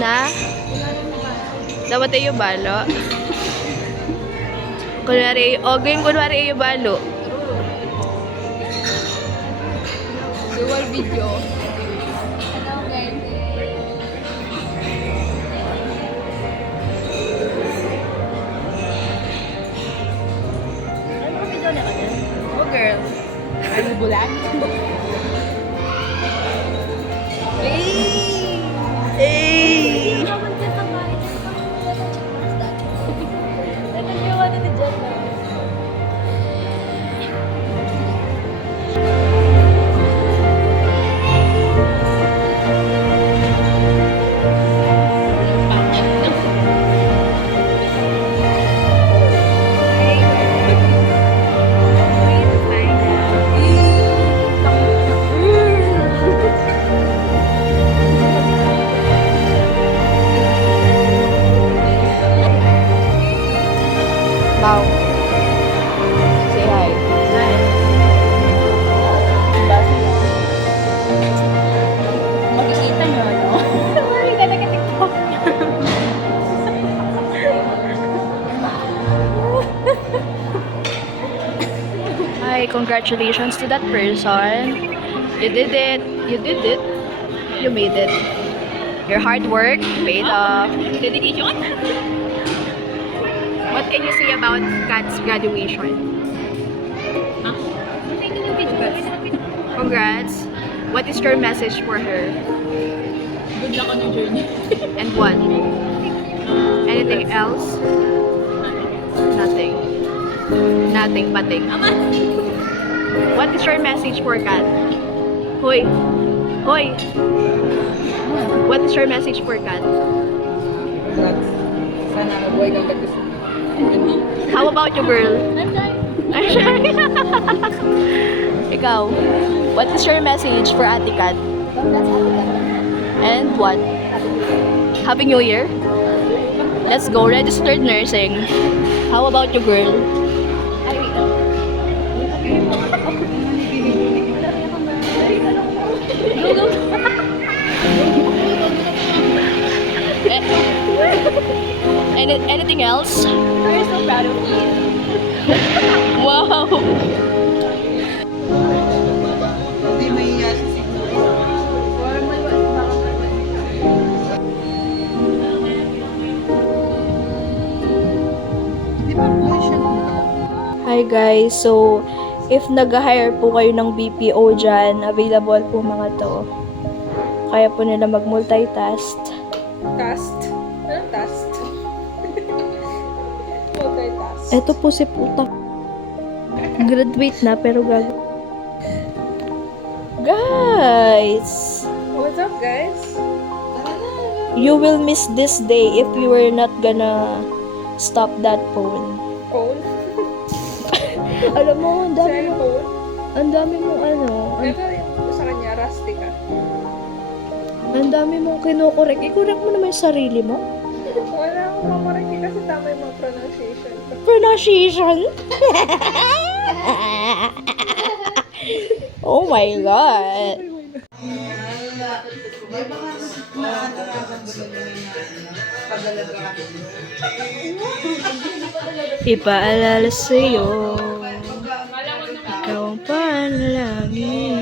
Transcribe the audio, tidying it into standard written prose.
Na? Dapat yung balo. Kunwari, game kunwari yung balo. Dual video. Hello guys. Ano ka video na kanya? Oh girl. Ano bulan? Eh! Wow. Say hi. Makikita nyo, no? Sorry ka nag-tiktok. Hi, congratulations to that person. You did it. You did it. You made it. Your hard work paid off. Dedication? What can you say about Kat's graduation? Congrats. What is your message for her? Good luck on your journey. And what? Anything else? Nothing. Nothing, pating. What is your message for Kat? Hoy. Hoy. What is your message for Kat? Sana mabuhay kang kasi. How about you, girl? I'm shy. Ikaw, what is your message for Ate Kat? And what? Happy New Year? Let's go. Registered nursing. How about you, girl? Anything else? We're so proud of you. Wow! Hindi mahiya si Hi guys, so if nag-hire po kayo ng BPO dyan, available po mga to. Kaya po nila mag-multitask. Task? Anong task? Multitask. Ito po si puta. Graduate na pero Guys! What's up, guys? You will miss this day if you were not gonna stop that phone. Phone? Alam mo, Cellphone? ang dami mong Ito yung sa kanya, rustic ah. ang dami mong kinukorek. I-correct mo naman yung sarili mo. Wala akong mamaraki kasi tama yung mga pronunciation. Pronunciation? Oh my God. Ipaalala sa'yo, ikaw ang panalangin.